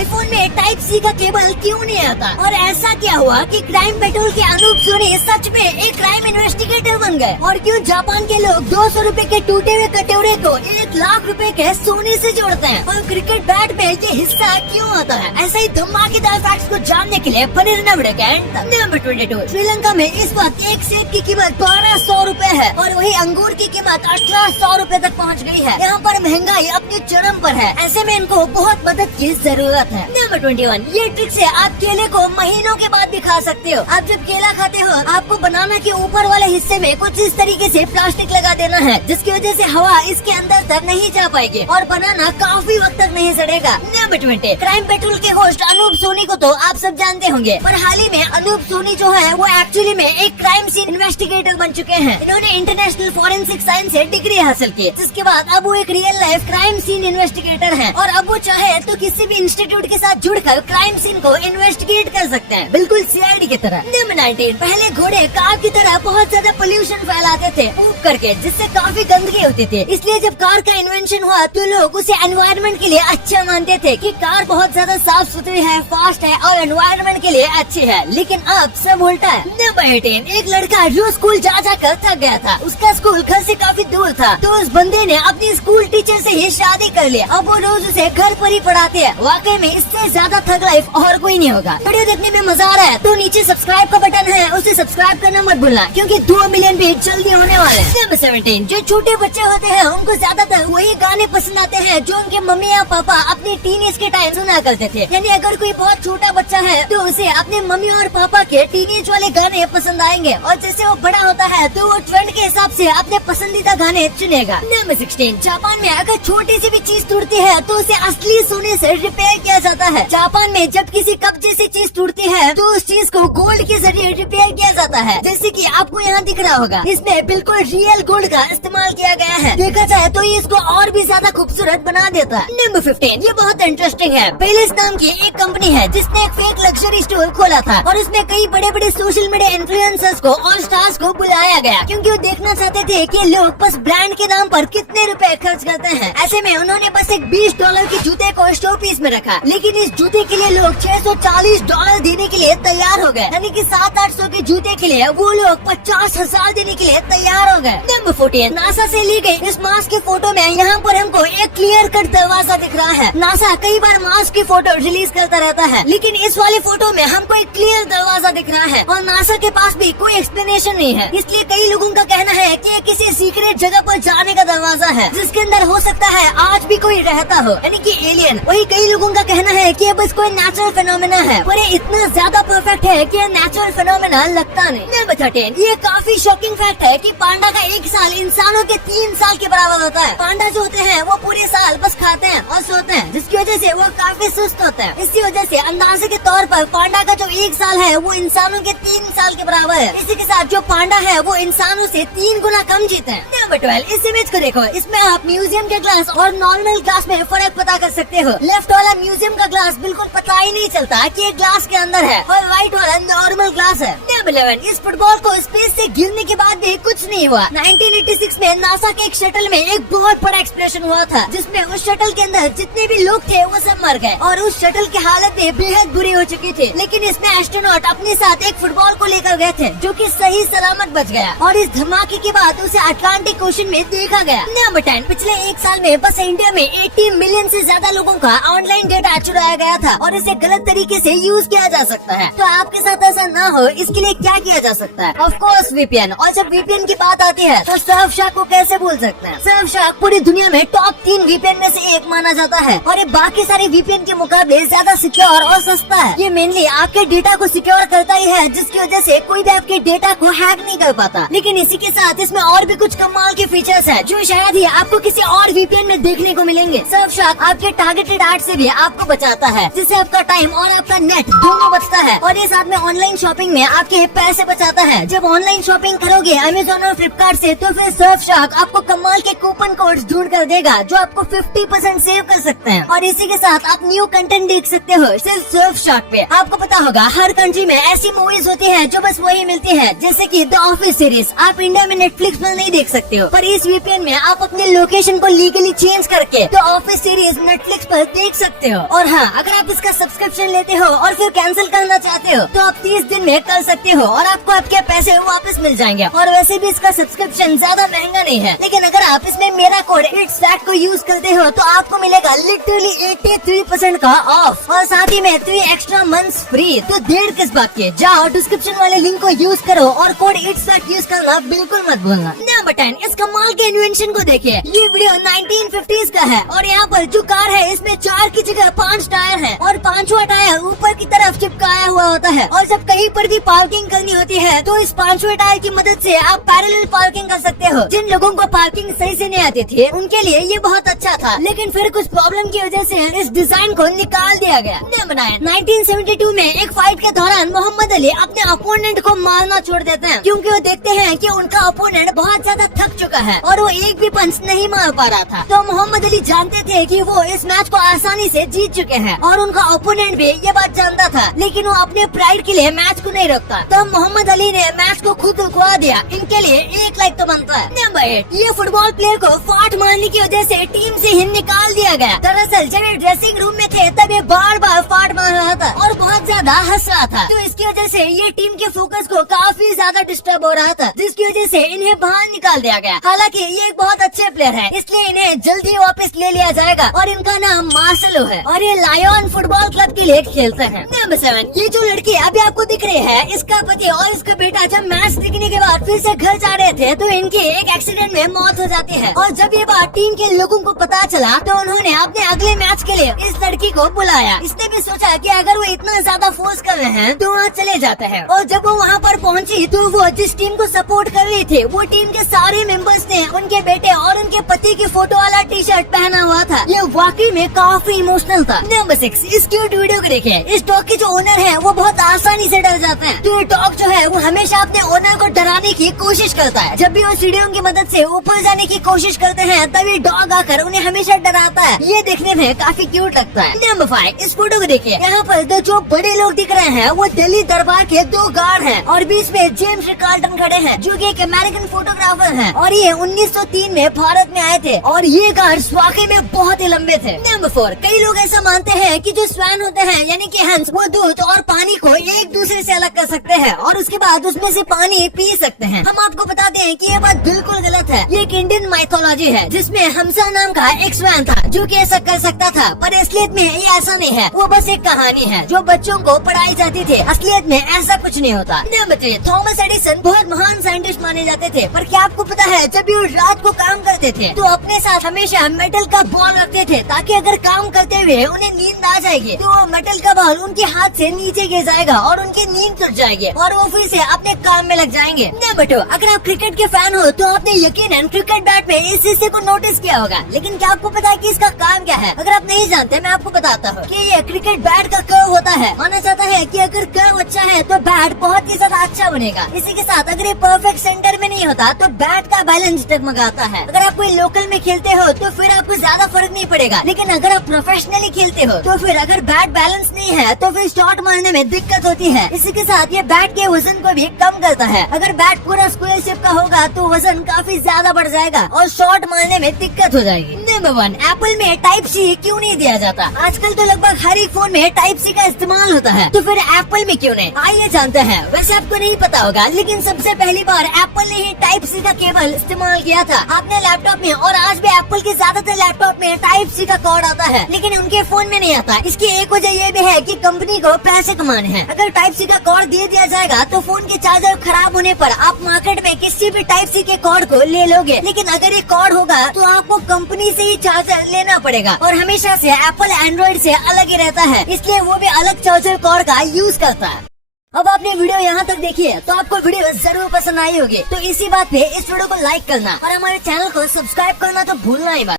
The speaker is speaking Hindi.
आईफोन में टाइप सी का केबल क्यों नहीं आता? और ऐसा क्या हुआ कि क्राइम पेट्रोल के अनूप सोनी सच में एक क्राइम इन्वेस्टिगेटर बन गए? और क्यों जापान के लोग 200 रुपए के टूटे हुए कटोरे को 1 लाख रुपए के सोने से जोड़ते हैं? और क्रिकेट बैट में ये हिस्सा क्यों आता है? ऐसा ही धमाकेदार फैक्ट्स को जानने के लिए बने रहना वीडियो के एंड तक। नंबर 22, श्रीलंका में इस वक्त एक सेब की कीमत 1200 रुपए है और वही अंगूर की कीमत 1800 रुपए तक पहुंच गई है। यहाँ पर महंगाई अपने चरम पर है, ऐसे में इनको बहुत मदद की जरूरत है। नंबर 21, ये ट्रिक से आप केले को महीनों के बाद भी खा सकते हो। आप जब केला खाते हो आपको बनाना के ऊपर वाले हिस्से में कुछ इस तरीके से प्लास्टिक लगा देना है, जिसकी वजह से हवा इसके अंदर तक नहीं जा पाएगी और बनाना काफी वक्त तक नहीं सड़ेगा। नंबर 20, क्राइम पेट्रोल के होस्ट अनूप सोनी को तो आप सब जानते होंगे, पर हाल ही में अनूप सोनी जो है वो एक्चुअली में एक क्राइम सीन इन्वेस्टिगेटर बन चुके हैं। इन्होंने इंटरनेशनल फॉरेंसिक साइंस से डिग्री हासिल की, जिसके बाद अब वो एक real life crime scene investigator है और अब वो चाहे तो किसी भी इंस्टीट्यूट के साथ जुड़कर क्राइम सीन को इन्वेस्टिगेट कर सकते हैं, बिल्कुल सीआईडी की तरह। नंबर 19, पहले घोड़े कार की तरह बहुत ज्यादा पोल्यूशन फैलाते थे ऊप करके, जिससे काफी गंदगी होती थी। इसलिए जब कार का इन्वेंशन हुआ तो लोग उसे एनवायरनमेंट के लिए अच्छा मानते थे कि कार बहुत ज्यादा साफ सुथरी है, फास्ट है और एनवायरनमेंट के लिए अच्छी है। लेकिन अब सब उल्टा है। नंबर 18, एक लड़का रोज स्कूल जा कर थक गया था। उसका स्कूल घर से काफी दूर था, तो उस बंदे ने अपनी स्कूल टीचर से ही शादी कर लिया। अब वो रोज उसे घर पर ही पढ़ाते हैं। वाकई में इससे ज्यादा थग लाइफ और कोई नहीं होगा। वीडियो देखने में मजा आ रहा है तो नीचे सब्सक्राइब का बटन है, उसे सब्सक्राइब करना मत भूलना, क्योंकि 2 मिलियन भी जल्दी होने वाले हैं। नंबर 17, जो छोटे बच्चे होते हैं उनको ज्यादातर वही गाने पसंद आते हैं जो उनके मम्मी या पापा अपनी टीनेज के टाइम सुना करते थे। यानी अगर कोई बहुत छोटा बच्चा है तो उसे अपने मम्मी और पापा के टीनेज वाले गाने पसंद आएंगे और जैसे वो बड़ा होता है तो वो ट्रेंड के हिसाब से अपने पसंदीदा गाने चुनेगा। नंबर 16, जापान में अगर छोटी सी भी चीज टूटती है तो उसे असली सोने से रिपेयर किया जाता है। जापान में जब किसी कप जैसी चीज टूटती है तो उस चीज को गोल्ड के जरिए रिपेयर किया जाता है, जैसे कि आपको यहाँ दिख रहा होगा। इसमें बिल्कुल रियल गोल्ड का इस्तेमाल किया गया है। देखा जाए तो ये इसको और भी ज्यादा खूबसूरत बना देता है। नंबर 15, ये बहुत इंटरेस्टिंग है। पेलिस नाम की एक कंपनी है जिसने एक फेक लग्जरी स्टोर खोला था और उसमें कई बड़े बड़े सोशल मीडिया इन्फ्लुएंसर्स को और स्टार्स को बुलाया गया, क्योंकि वो देखना चाहते थे कि लोग बस ब्रांड के नाम पर कितने रुपए खर्च करते हैं। ऐसे में उन्होंने बस एक $20 के जूते को शो पीस में रखा, लेकिन इस जूते के लिए लोग $640 देने के लिए तैयार हो गए। यानी कि 700-800 के जूते के लिए वो लोग 50,000 देने के लिए तैयार हो गए। नंबर 14, नासा से ली गई इस मार्स की फोटो में यहाँ पर हमको एक क्लियर कट दरवाजा दिख रहा है। नासा कई बार मार्स की फोटो रिलीज करता रहता है, लेकिन इस वाली फोटो में हमको एक क्लियर दरवाजा दिख रहा है और नासा के पास भी कोई एक्सप्लेनेशन नहीं है। इसलिए कई लोगों का कहना है कि ये किसी सीक्रेट जगह पर जाने का दरवाजा है, जिसके अंदर हो सकता है आज भी कोई रहता हो, यानी कि एलियन। वही कई लोगों का कहना है कि ये बस कोई नेचुरल फिनोमेना है, पर ये इतना ज्यादा परफेक्ट है कि नेचुरल फिनोमेना लगता नहीं। नंबर 13, ये काफी शॉकिंग फैक्ट है कि पांडा का 1 साल इंसानों के 3 साल के बराबर होता है। पांडा जो होते हैं वो पूरे साल बस खाते हैं और सोते हैं, जिसकी वजह से वो काफी सुस्त होते हैं। इसी वजह से अंदाजे के तौर पर पांडा का जो 1 साल है वो इंसानों के 3 साल के बराबर है। इसी के साथ जो पांडा है वो इंसानों से 3 गुना कम जीते हैं। नंबर 12, इस इमेज को देखो, इसमें आप म्यूजियम के ग्लास और नॉर्मल ग्लास में फर्क पता कर सकते हो। लेफ्ट वाला म्यूजियम का ग्लास बिल्कुल पता ही नहीं चलता कि ये ग्लास के अंदर है और राइट वाला नॉर्मल ग्लास है। नंबर 11, इस फुटबॉल को स्पेस से गिरने के बाद भी कुछ नहीं हुआ। 1986 में नासा के एक शटल में एक बहुत बड़ा एक्सप्लोजन हुआ था, जिसमें उस शटल के अंदर जितने भी लोग थे वो सब मर गए और उस शटल की हालत भी बेहद बुरी हो चुकी थी। लेकिन इसमें एस्ट्रोनॉट अपने साथ एक फुटबॉल को लेकर गए थे जो कि सही सलामत बच गया और इस धमाके के बाद उसे अटलांटिक ओशन में देखा गया। नंबर 10, पिछले 1 साल में बस इंडिया में 80 मिलियन से ज्यादा लोगों का ऑनलाइन डेटा चुराया गया था और इसे गलत तरीके से यूज किया जा सकता है। तो आपके साथ ऐसा ना हो इसके लिए क्या किया जा सकता है? Of course VPN. और जब वीपीएन की बात आती है तो सर्फशार्क को कैसे भूल सकते हैं? सर्फशार्क पूरी दुनिया में टॉप 3 वीपीएन में से एक माना जाता है और ये बाकी सारे वीपीएन के मुकाबले ज्यादा सिक्योर और सस्ता है। ये मेनली आपके डेटा को सिक्योर करता ही है, जिसकी वजह से कोई भी आपके डेटा को हैक नहीं कर पाता। लेकिन इसी के साथ इसमें और भी कुछ कमाल के फीचर्स है जो शायद ही आपको किसी और वीपीएन में देखने को मिलेंगे। सर्फशार्क आपके टारगेटेड एड से भी आपको बचाता है, जिससे आपका टाइम और आपका नेट दोनों बचता है और ये साथ में ऑनलाइन शॉपिंग में आपके पैसे बचाता है। जब ऑनलाइन शॉपिंग करोगे अमेजोन और फ्लिपकार्ट से तो फिर सर्फशार्क आपको कमाल के कूपन कोड्स ढूंढ कर देगा जो आपको 50% सेव कर सकते हैं और इसी के साथ आप न्यू कंटेंट देख सकते हो सिर्फ सर्फशार्क पे। आपको पता होगा हर कंट्री में ऐसी मूवीज होती है जो बस वही मिलती है, जैसे कि द ऑफिस सीरीज आप इंडिया में नेटफ्लिक्स पर नहीं देख सकते हो, पर इस वीपीएन में आप अपने लोकेशन को लीगली चेंज करके द ऑफिस सीरीज नेटफ्लिक्स पर देख सकते हो। और हाँ, अगर आप इसका सब्सक्रिप्शन लेते हो और फिर कैंसिल करना चाहते हो तो आप 30 दिन में कर सकते हो और आपको आपके पैसे वापस मिल जाएंगे। और वैसे भी इसका सब्सक्रिप्शन ज्यादा महंगा नहीं है, लेकिन अगर आप इसमें मेरा कोड ITSFACT को यूज करते हो तो आपको मिलेगा लिटरली 83% का ऑफ और साथ ही में 3 एक्स्ट्रा मंथ्स फ्री। तो देर किस बात की, जाओ डिस्क्रिप्शन वाले लिंक को यूज करो और कोड ITSFACT यूज करना बिल्कुल मत भूलना। नंबर 10, इस कमाल के इन्वेंशन को देखिए। ये वीडियो 1950s का है और यहाँ पर जो कार है इसमें 4 की जगह 5 टायर है और 5वां टायर ऊपर की तरफ चिपकाया हुआ होता है। और जब कहीं पर भी पार्किंग करनी होती है तो इस 5वें टायर की मदद से आप पैरेलल पार्किंग कर सकते हो। जिन लोगों को पार्किंग सही से नहीं आती थी उनके लिए ये बहुत अच्छा था, लेकिन फिर कुछ प्रॉब्लम की वजह से इस डिजाइन को निकाल दिया गया। 1972 में एक फाइट के दौरान मोहम्मद अली अपने अपोनेंट को मारना छोड़ देते हैं क्योंकि वो देखते हैं कि उनका अपोनेंट बहुत ज्यादा थक चुका है और वो एक भी पंच नहीं मार पा रहा था। तो मोहम्मद अली जानते थे कि वो इस मैच को आसानी से जीत चुके हैं और उनका ओपोनेंट भी ये बात जानता था, लेकिन वो अपने प्राइड के लिए मैच को नहीं रोकता। तो मोहम्मद अली ने मैच को खुद रुकवा दिया। इनके लिए 1 लाइक तो बनता है। नंबर 8, ये फुटबॉल प्लेयर को फाट मारने की वजह से टीम से ही निकाल दिया गया। दरअसल जब ये ड्रेसिंग रूम में थे तब ये बार बार फाट मार रहा था और बहुत ज्यादा हंस रहा था। तो इसकी वजह से ये टीम के फोकस को काफी ज्यादा डिस्टर्ब हो रहा था, जिसकी वजह से इन्हें बाहर निकाल दिया गया। हालांकि ये एक बहुत अच्छे प्लेयर है, इसलिए इन्हें जल्दी वापस ले लिया जाएगा और इनका नाम मार्सेलो है और ये लायन फुटबॉल क्लब के लिए खेलते हैं। नंबर 7, ये जो लड़की अभी आपको दिख रही है, इसका पति और इसका बेटा जब मैच देखने के बाद फिर से घर जा रहे थे तो इनकी एक एक्सीडेंट में मौत हो जाती है। और जब ये बात टीम के लोगों को पता चला तो उन्होंने अपने अगले मैच के लिए इस लड़की को बुलाया। इसने भी सोचा कि अगर वो इतना ज्यादा फोर्स कर रहे हैं तो वहाँ चले जाते हैं। और जब वो वहाँ पर पहुँची तो वो जिस टीम को सपोर्ट कर रही थी वो टीम के सारे मेंबर्स ने उनके बेटे और उनके पति की फोटो वाला टी-शर्ट पहना हुआ था। ये वाकई में काफी इमोशनल था। नंबर 6, इस क्यूट वीडियो को देखिए। इस डॉग के जो ओनर है वो बहुत आसानी से डर जाते हैं। तो ये डॉग जो है वो हमेशा अपने ओनर को डराने की कोशिश करता है। जब भी वो सीढ़ियों की मदद से ऊपर जाने की कोशिश करते हैं तभी डॉग आकर उन्हें हमेशा डराता है। ये देखने में काफी क्यूट लगता है। नंबर 5, इस फोटो को देखिए। यहाँ पर दो जो बड़े लोग दिख रहे हैं वो दिल्ली दरबार के 2 गार्ड हैं और बीच में जेम्स रिकार्डन खड़े हैं जो कि एक अमेरिकन फोटोग्राफर हैं और ये 1903 में भारत में आए थे और ये गार्ड्स वाकई में बहुत ही लंबे थे। नंबर 4, कई लोग ऐसा मानते हैं कि जो स्वैन होते हैं यानी कि हंस वो दूध और पानी को एक दूसरे से अलग कर सकते हैं और उसके बाद उसमें से पानी पी सकते हैं। हम आपको बता दें कि ये बात बिल्कुल गलत है। ये एक इंडियन माइथोलॉजी है जिसमें हमसा नाम का एक स्वैन था जो कि ऐसा कर सकता था, पर असलियत में ये ऐसा नहीं है। वो बस एक कहानी है जो बच्चों को पढ़ाई जाती थी। असलियत में ऐसा कुछ नहीं होता। नंबर 3, थॉमस एडिसन बहुत महान साइंटिस्ट माने जाते थे, पर क्या आपको पता है जब भी वो रात को काम करते थे तो अपने साथ हमेशा मेटल का बॉल रखते थे ताकि अगर काम करते हुए उन्हें नींद आ जाएगी तो वो मेटल का बॉल उनके हाथ से नीचे गिर जाएगा और उनकी नींद टूट जाएगी और वो फिर से अपने काम में लग जाएंगे। नंबर 2, अगर आप क्रिकेट के फैन हो तो आपने यकीनन क्रिकेट बैट में इस हिस्से को नोटिस किया होगा, लेकिन क्या आपको पता है कि इसका काम क्या है? अगर आप नहीं जानते मैं आपको बताता हूँ कि ये क्रिकेट बैट का कर्व होता है। माना जाता है कि अगर कर्व अच्छा है तो बैट बहुत ही ज्यादा अच्छा बनेगा। इसी के साथ अगर ये परफेक्ट सेंटर में नहीं होता तो बैट का बैलेंस डगमगाता है। अगर आप कोई लोकल में खेलते हो तो फिर आपको ज्यादा फर्क नहीं पड़ेगा, लेकिन अगर आप प्रोफेशनली खेलते हो तो फिर अगर बैट बैलेंस नहीं है तो फिर शॉट मारने में दिक्कत होती है। इसी के साथ ये बैट के वजन को भी कम करता है। अगर बैट पूरा स्क्वायर शेप का होगा तो वजन काफी ज्यादा बढ़ जाएगा और शॉट मारने में दिक्कत हो जाएगी। नंबर 1, एप्पल में टाइप सी क्यों नहीं दिया जाता? आजकल तो लगभग हर एक फोन में टाइप सी का इस्तेमाल होता है, तो फिर एप्पल में क्यों नहीं? आइए जानते हैं। वैसे आपको नहीं पता होगा, लेकिन सबसे पहली बार एप्पल ने ही टाइप सी का केबल इस्तेमाल किया था अपने लैपटॉप में और आज भी एप्पल के ज्यादातर लैपटॉप में टाइप सी का कॉर्ड आता है, लेकिन उनके फोन में नहीं आता। इसकी एक वजह ये भी है कि कंपनी को पैसे कमाने हैं। अगर टाइप सी का कॉर्ड दे दिया जाएगा तो फोन के चार्जर खराब होने पर आप मार्केट में किसी भी टाइप सी के कॉर्ड को ले लोगे, लेकिन अगर ये कॉर्ड होगा तो आपको कंपनी से ही चार्जर लेना पड़ेगा और हमेशा से एप्पल एंड्रॉइड से अलग ही रहता है, इसलिए वो भी अलग चार्जर कॉर्ड का यूज करता है। अब आपने वीडियो यहाँ तक देखी है तो आपको वीडियो जरूर पसंद आई होगी, तो इसी बात पे इस वीडियो को लाइक करना और हमारे चैनल को सब्सक्राइब करना तो भूलना ही मत।